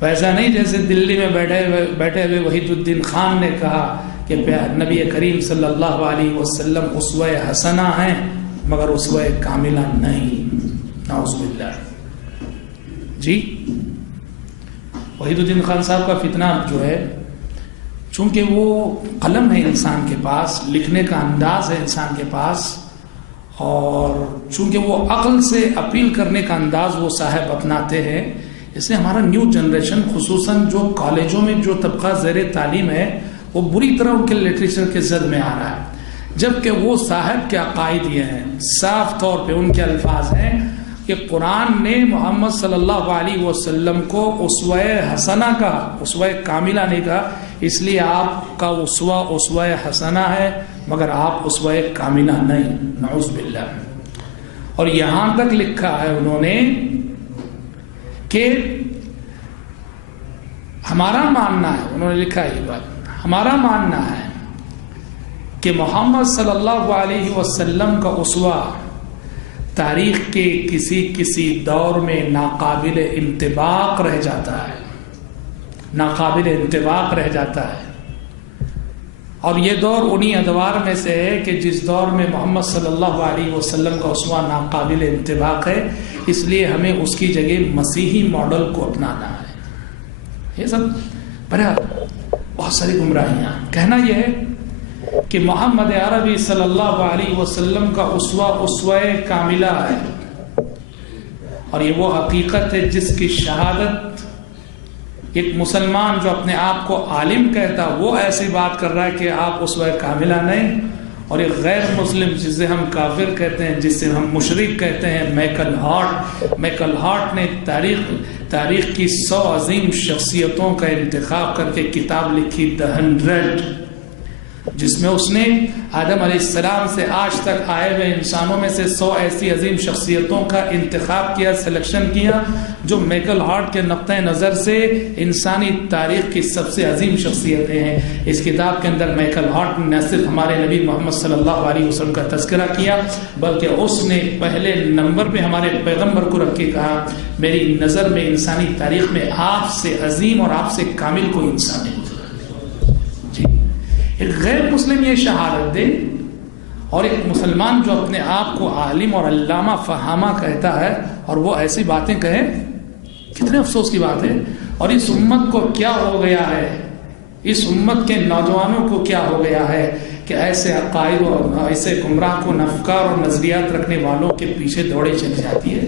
ویسا نہیں جیسے دلی میں بیٹھے ہوئے وحید الدین خان نے کہا کہ نبی کریم صلی اللہ علیہ وسلم اسوہ حسنہ ہیں مگر اسوہ کاملہ نہیں، نعوذ باللہ۔ جی وحید الدین خان صاحب کا فتنہ جو ہے، چونکہ وہ قلم ہے انسان کے پاس، لکھنے کا انداز ہے انسان کے پاس، اور چونکہ وہ عقل سے اپیل کرنے کا انداز وہ صاحب اپناتے ہیں، اس لیے ہمارا نیو جنریشن خصوصاً جو کالجوں میں جو طبقہ زیر تعلیم ہے وہ بری طرح ان کے لٹریچر کے زد میں آ رہا ہے، جبکہ وہ صاحب کے عقائد یہ ہیں، صاف طور پہ ان کے الفاظ ہیں کہ قرآن نے محمد صلی اللہ علیہ وسلم کو اسوہ حسنہ کہا، اسوہ کاملہ نہیں کہا، اس لیے آپ کا اسوہ حسنہ ہے مگر آپ اسوہ کاملہ نہیں، نعوذ باللہ۔ اور یہاں تک لکھا ہے انہوں نے کہ ہمارا ماننا ہے، انہوں نے لکھا یہ بات، ہمارا ماننا ہے کہ محمد صلی اللہ علیہ وسلم کا اسوہ تاریخ کے کسی دور میں ناقابل انطباق رہ جاتا ہے، ناقابل انطباق رہ جاتا ہے، اور یہ دور انہی ادوار میں سے ہے کہ جس دور میں محمد صلی اللہ علیہ وسلم کا اسوہ ناقابل انطباق ہے، اس لیے ہمیں اس کی جگہ مسیحی ماڈل کو اپنانا ہے۔ یہ سب بہت ساری گمراہیاں، کہنا یہ ہے کہ محمد عربی صلی اللہ علیہ وسلم کا اسوہ کاملہ ہے، اور یہ وہ حقیقت ہے جس کی شہادت ایک مسلمان جو اپنے آپ کو عالم کہتا وہ ایسی بات کر رہا ہے کہ آپ اسوہ کاملہ نہیں، اور ایک غیر مسلم جسے ہم کافر کہتے ہیں، جسے ہم مشرک کہتے ہیں، مائیکل ہارٹ نے تاریخ کی 100 عظیم شخصیتوں کا انتخاب کر کے کتاب لکھی The 100، جس میں اس نے آدم علیہ السلام سے آج تک آئے ہوئے انسانوں میں سے 100 ایسی عظیم شخصیتوں کا انتخاب کیا، سلیکشن کیا، جو مائیکل ہارٹ کے نقطۂ نظر سے انسانی تاریخ کی سب سے عظیم شخصیتیں ہیں۔ اس کتاب کے اندر مائیکل ہارٹ نے نہ صرف ہمارے نبی محمد صلی اللہ علیہ وسلم کا تذکرہ کیا، بلکہ اس نے پہلے نمبر پہ ہمارے پیغمبر کو رکھ کے کہا میری نظر میں انسانی تاریخ میں آپ سے عظیم اور آپ سے کامل کوئی انسان نہیں۔ ایک غیر مسلم یہ شہادت دے اور ایک مسلمان جو اپنے آپ کو عالم اور علامہ فہامہ کہتا ہے اور وہ ایسی باتیں کہے، کتنے افسوس کی بات ہے۔ اور اس امت کو کیا ہو گیا ہے، اس امت کے نوجوانوں کو کیا ہو گیا ہے کہ ایسے عقائد اور ایسے گمراہ کن افکار اور نظریات رکھنے والوں کے پیچھے دوڑے چلی جاتی ہے۔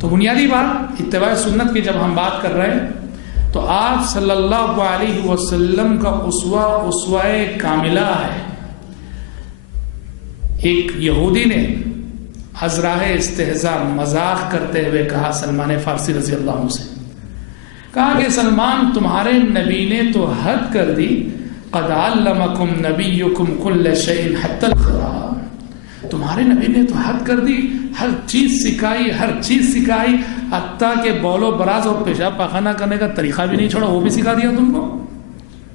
تو بنیادی بات اتباع سنت کی جب ہم بات کر رہے ہیں تو آپ صلی اللہ علیہ وسلم کا اسوہ کاملہ ہے۔ ایک یہودی نے ازراہ استہزاء مذاق کرتے ہوئے کہا سلمان فارسی رضی اللہ عنہ سے، کہا کہ سلمان تمہارے نبی نے تو حد کر دی، قد علمکم نبیکم کل شیء حتی الخراء، تمہارے نبی نے تو حد کر دی، ہر چیز سکھائی، حتیٰ کہ بول و براز اور پیشاب پاخانہ کرنے کا طریقہ بھی نہیں چھوڑا، وہ بھی سکھا دیا تم کو۔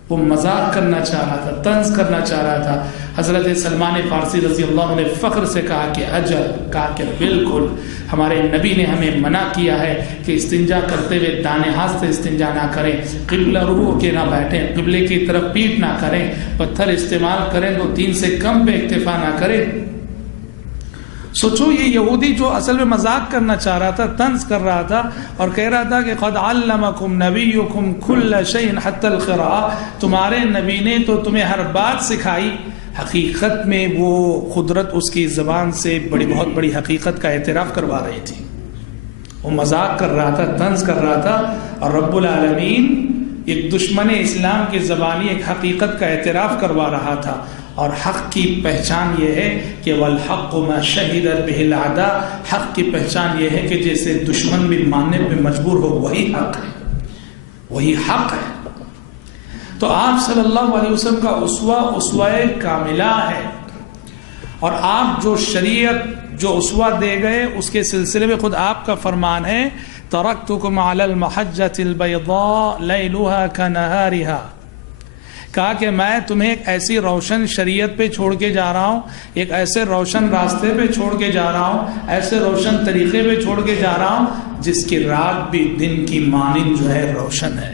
وہ مذاق کرنا چاہ رہا تھا، طنز کرنا چاہ رہا تھا۔ حضرت سلمان فارسی رضی اللہ عنہ نے فخر سے کہا کہ اجل، کہا کہ بالکل ہمارے نبی نے ہمیں منع کیا ہے کہ استنجا کرتے ہوئے دانے ہاتھ سے استنجا نہ کریں، قبلہ رو ہو کے نہ بیٹھیں، قبلے کی طرف پیٹ نہ کریں، پتھر استعمال کریں تو 3 سے کم پہ اکتفا نہ کریں۔ سوچو یہ یہودی جو اصل میں مذاق کرنا چاہ رہا تھا، طنز کر رہا تھا اور کہہ رہا تھا کہ قد علمکم نبیکم کل شیء حتی القراء، تمہارے نبی نے تو تمہیں ہر بات سکھائی، حقیقت میں وہ قدرت اس کی زبان سے بہت بڑی حقیقت کا اعتراف کروا رہی تھی۔ وہ مذاق کر رہا تھا، طنز کر رہا تھا، اور رب العالمین ایک دشمن اسلام کی زبانی ایک حقیقت کا اعتراف کروا رہا تھا۔ اور حق کی پہچان یہ ہے کہ والحق ما شہدت بہ الاعداء، حق کی پہچان یہ ہے کہ جیسے دشمن بھی ماننے پہ مجبور ہو وہی حق ہے، وہی حق ہے۔ تو آپ صلی اللہ علیہ وسلم کا اسوہ کاملہ ہے، اور آپ جو شریعت جو اسوہ دے گئے اس کے سلسلے میں خود آپ کا فرمان ہے ترکتکم علی المحجۃ البیضاء لیلها کنہارها، کہا کہ میں تمہیں ایک ایسی روشن شریعت پہ چھوڑ کے جا رہا ہوں، ایک ایسے روشن راستے پہ چھوڑ کے جا رہا ہوں، ایسے روشن طریقے پہ چھوڑ کے جا رہا ہوں جس کی رات بھی دن کی مانند جو ہے روشن ہے۔